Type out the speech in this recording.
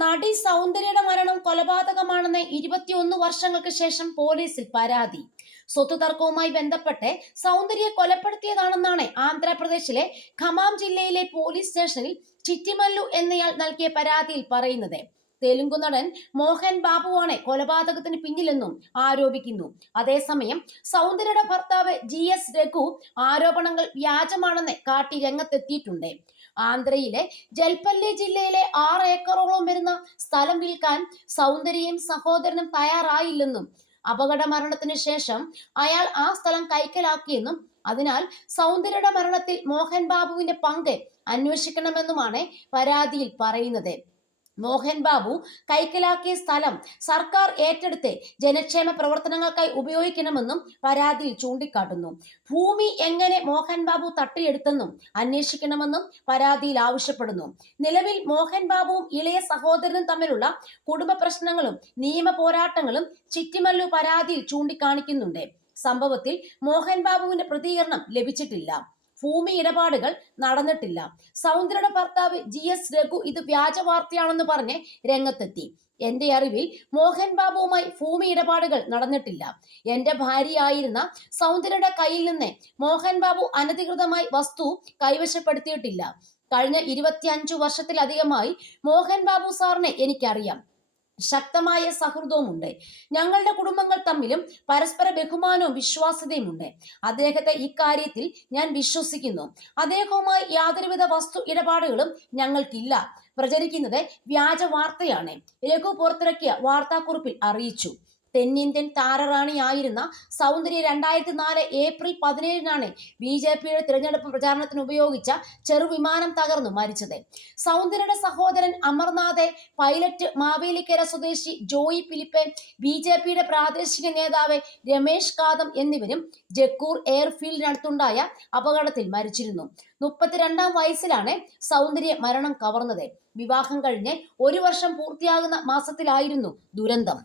നടി സൗന്ദര്യയുടെ മരണം കൊലപാതകമാണെന്ന് 21 വർഷങ്ങൾക്ക് ശേഷം പോലീസിൽ പരാതി. സ്വത്ത് തർക്കവുമായി ബന്ധപ്പെട്ട് സൗന്ദര്യയെ കൊലപ്പെടുത്തിയതാണെന്നാണ് ആന്ധ്രാപ്രദേശിലെ ഖമാം ജില്ലയിലെ പോലീസ് സ്റ്റേഷനിൽ ചിറ്റിമല്ലു എന്നയാൾ നൽകിയ പരാതിയിൽ പറയുന്നത്. തെലുങ്ക് നടൻ മോഹൻ ബാബുവാണ് കൊലപാതകത്തിന് പിന്നിലെന്നും ആരോപിക്കുന്നു. അതേസമയം സൗന്ദര്യയുടെ ഭർത്താവ് GS രഘു ആരോപണങ്ങൾ വ്യാജമാണെന്ന് കാട്ടി രംഗത്തെത്തിയിട്ടുണ്ട്. ആന്ധ്രയിലെ ജൽപല്ലി ജില്ലയിലെ 6 ഏക്കറോളം വരുന്ന സ്ഥലം വിൽക്കാൻ സൗന്ദര്യയും സഹോദരനും തയ്യാറായില്ലെന്നും അപകട മരണത്തിന് ശേഷം അയാൾ ആ സ്ഥലം കൈക്കലാക്കിയെന്നും അതിനാൽ സൗന്ദര്യയുടെ മരണത്തിൽ മോഹൻ ബാബുവിന്റെ പങ്ക് അന്വേഷിക്കണമെന്നുമാണ് പരാതിയിൽ പറയുന്നത്. മോഹൻ ബാബു കൈക്കലാക്കിയ സ്ഥലം സർക്കാർ ഏറ്റെടുത്ത് ജനക്ഷേമ പ്രവർത്തനങ്ങൾക്കായി ഉപയോഗിക്കണമെന്നും പരാതിയിൽ ചൂണ്ടിക്കാട്ടുന്നു. ഭൂമി എങ്ങനെ മോഹൻ ബാബു തട്ടിയെടുത്തെന്നും അന്വേഷിക്കണമെന്നും പരാതിയിൽ ആവശ്യപ്പെടുന്നു. നിലവിൽ മോഹൻ ബാബുവും ഇളയ സഹോദരനും തമ്മിലുള്ള കുടുംബ പ്രശ്നങ്ങളും നിയമ പോരാട്ടങ്ങളും ചിറ്റിമല്ലു പരാതിയിൽ ചൂണ്ടിക്കാണിക്കുന്നുണ്ട്. സംഭവത്തിൽ മോഹൻ ബാബുവിന്റെ പ്രതികരണം ലഭിച്ചിട്ടില്ല. ഭൂമി ഇടപാടുകൾ നടന്നിട്ടില്ല. സൗന്ദര്യയുടെ ഭർത്താവ് GS രഘു ഇത് വ്യാജ വാർത്തയാണെന്ന് പറഞ്ഞ് രംഗത്തെത്തി. എന്റെ അറിവിൽ മോഹൻ ബാബുവുമായി ഭൂമി ഇടപാടുകൾ നടന്നിട്ടില്ല. എന്റെ ഭാര്യയായിരുന്ന സൗന്ദര്യയുടെ കയ്യിൽ നിന്ന് മോഹൻ ബാബു അനധികൃതമായി വസ്തു കൈവശപ്പെടുത്തിയിട്ടില്ല. കഴിഞ്ഞ 25 വർഷത്തിലധികമായി മോഹൻ ബാബു സാറിനെ എനിക്കറിയാം. ശക്തമായ സൗഹൃദവുമുണ്ട്. ഞങ്ങളുടെ കുടുംബങ്ങൾ തമ്മിലും പരസ്പര ബഹുമാനവും വിശ്വാസ്യതയുമുണ്ട്. അദ്ദേഹത്തെ ഇക്കാര്യത്തിൽ ഞാൻ വിശ്വസിക്കുന്നു. അദ്ദേഹവുമായി യാതൊരുവിധ വസ്തു ഇടപാടുകളും ഞങ്ങൾക്കില്ല. പ്രചരിക്കുന്നത് വ്യാജ വാർത്തയാണ്, രഘു പുറത്തിറക്കിയ വാർത്താക്കുറിപ്പിൽ അറിയിച്ചു. തെന്നിന്ത്യൻ താരറാണിയായിരുന്ന സൗന്ദര്യ 2004 ഏപ്രിൽ 17-നാണ് BJPയുടെ തിരഞ്ഞെടുപ്പ് പ്രചാരണത്തിന് ഉപയോഗിച്ച ചെറുവിമാനം തകർന്നു മരിച്ചത്. സൗന്ദര്യയുടെ സഹോദരൻ അമർനാഥ്, പൈലറ്റ് മാവേലിക്കര സ്വദേശി ജോയി ഫിലിപ്പ്, BJPയുടെ പ്രാദേശിക നേതാവ് രമേശ് കാദം എന്നിവരും ജക്കൂർ എയർഫീൽഡിനടുത്തുണ്ടായ അപകടത്തിൽ മരിച്ചിരുന്നു. 32-ാം വയസ്സിലാണ് സൗന്ദര്യ മരണം കവർന്നത്. വിവാഹം കഴിഞ്ഞ് 1 വർഷം പൂർത്തിയാകുന്ന മാസത്തിലായിരുന്നു ദുരന്തം.